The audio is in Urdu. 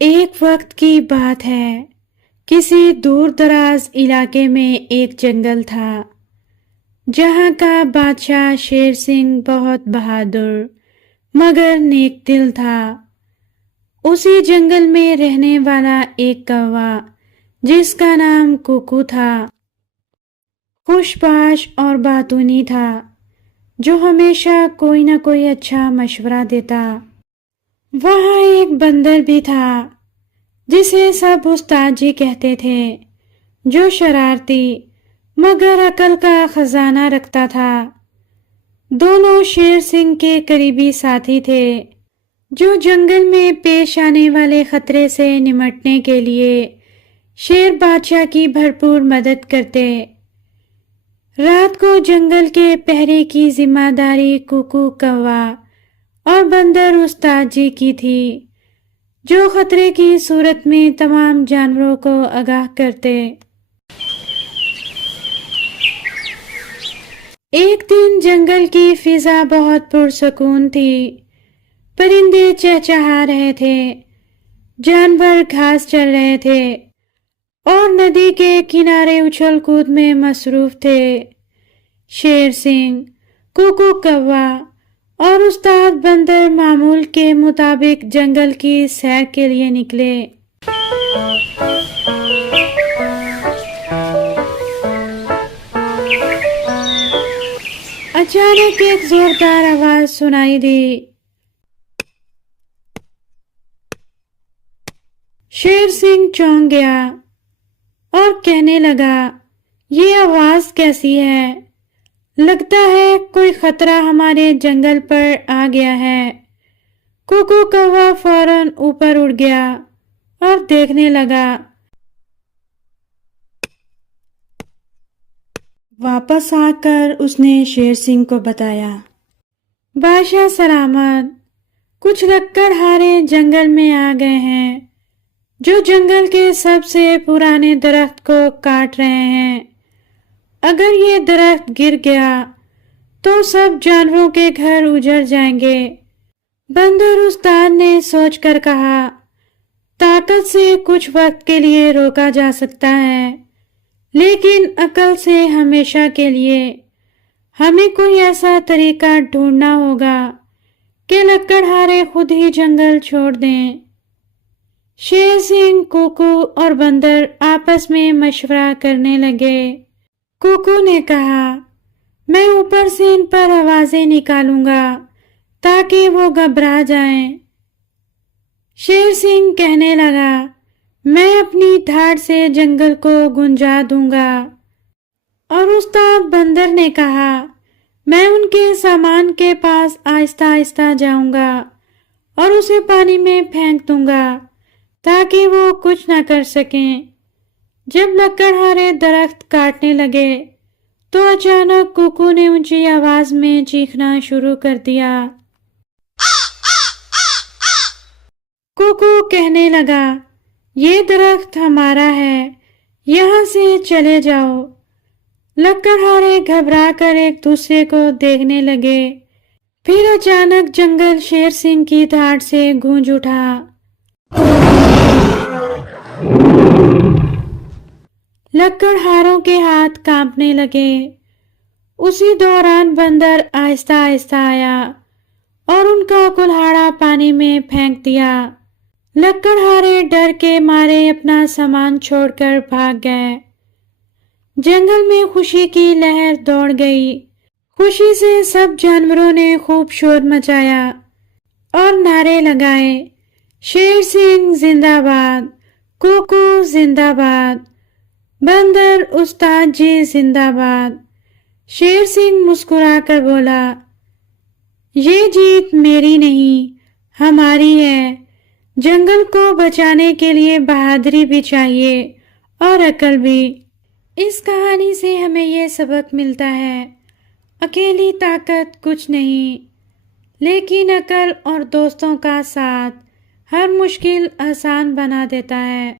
ایک وقت کی بات ہے، کسی دور دراز علاقے میں ایک جنگل تھا جہاں کا بادشاہ شیر سنگھ بہت بہادر مگر نیک دل تھا۔ اسی جنگل میں رہنے والا ایک کوا جس کا نام کوکو تھا، خوش باش اور باتونی تھا، جو ہمیشہ کوئی نہ کوئی اچھا مشورہ دیتا۔ وہاں ایک بندر بھی تھا جسے سب استاد جی کہتے تھے، جو شرارتی مگر عقل کا خزانہ رکھتا تھا۔ دونوں شیر سنگھ کے قریبی ساتھی تھے، جو جنگل میں پیش آنے والے خطرے سے نمٹنے کے لیے شیر بادشاہ کی بھرپور مدد کرتے۔ رات کو جنگل کے پہرے کی ذمہ داری کوکو کوا اور بندر استاد جی کی تھی، جو خطرے کی صورت میں تمام جانوروں کو آگاہ کرتے۔ ایک دن جنگل کی فضا بہت پرسکون تھی، پرندے چہچہا رہے تھے، جانور گھاس چر رہے تھے اور ندی کے کنارے اچھل کود میں مصروف تھے۔ شیر سنگھ، کوکو کوا اور استاد بندر معمول کے مطابق جنگل کی سیر کے لیے نکلے۔ اچانک ایک زوردار آواز سنائی دی۔ شیر سنگھ چونک گیا اور کہنے لگا، یہ آواز کیسی ہے؟ لگتا ہے کوئی خطرہ ہمارے جنگل پر آ گیا ہے۔ کوکو کوا فوراً اوپر اڑ گیا اور دیکھنے لگا۔ واپس آ کر اس نے شیر سنگھ کو بتایا، بادشاہ سلامت، کچھ لکڑہارے جنگل میں آ گئے ہیں، جو جنگل کے سب سے پرانے درخت کو کاٹ رہے ہیں۔ اگر یہ درخت گر گیا تو سب جانوروں کے گھر اجڑ جائیں گے۔ بندر استاد نے سوچ کر کہا، طاقت سے کچھ وقت کے لیے روکا جا سکتا ہے، لیکن عقل سے ہمیشہ کے لیے۔ ہمیں کوئی ایسا طریقہ ڈھونڈنا ہوگا کہ لکڑہارے خود ہی جنگل چھوڑ دیں۔ شیر سنگھ، کوکو اور بندر آپس میں مشورہ کرنے لگے۔ کوکو نے کہا، میں اوپر سے ان پر آوازیں نکالوں گا تاکہ وہ گھبرا جائیں۔ شیر سنگھ کہنے لگا، میں اپنی دھاڑ سے جنگل کو گونجا دوں گا۔ اور استاد بندر نے کہا، میں ان کے سامان کے پاس آہستہ آہستہ جاؤں گا اور اسے پانی میں پھینک دوں گا تاکہ وہ کچھ نہ کر سکیں۔ جب لکڑہارے درخت کاٹنے لگے تو اچانک کوکو نے اونچی آواز میں چیخنا شروع کر دیا۔ کوکو کہنے لگا، یہ درخت ہمارا ہے، یہاں سے چلے جاؤ۔ لکڑہارے گھبرا کر ایک دوسرے کو دیکھنے لگے۔ پھر اچانک جنگل شیر سنگھ کی دھاڑ سے گونج اٹھا۔ لکڑہاروں کے ہاتھ کانپنے لگے۔ اسی دوران بندر آہستہ آہستہ آیا اور ان کا کلہاڑا پانی میں پھینک دیا۔ لکڑہارے ڈر کے مارے اپنا سامان چھوڑ کر بھاگ گئے۔ جنگل میں خوشی کی لہر دوڑ گئی۔ خوشی سے سب جانوروں نے خوب شور مچایا اور نعرے لگائے، شیر سنگھ زندہ باد، کوکو زندہ باد، بندر استاد جی زندہ باد۔ شیر سنگھ مسکرا کر بولا، یہ جیت میری نہیں، ہماری ہے۔ جنگل کو بچانے کے لیے بہادری بھی چاہیے اور عقل بھی۔ اس کہانی سے ہمیں یہ سبق ملتا ہے، اکیلی طاقت کچھ نہیں، لیکن عقل اور دوستوں کا ساتھ ہر مشکل آسان بنا دیتا ہے۔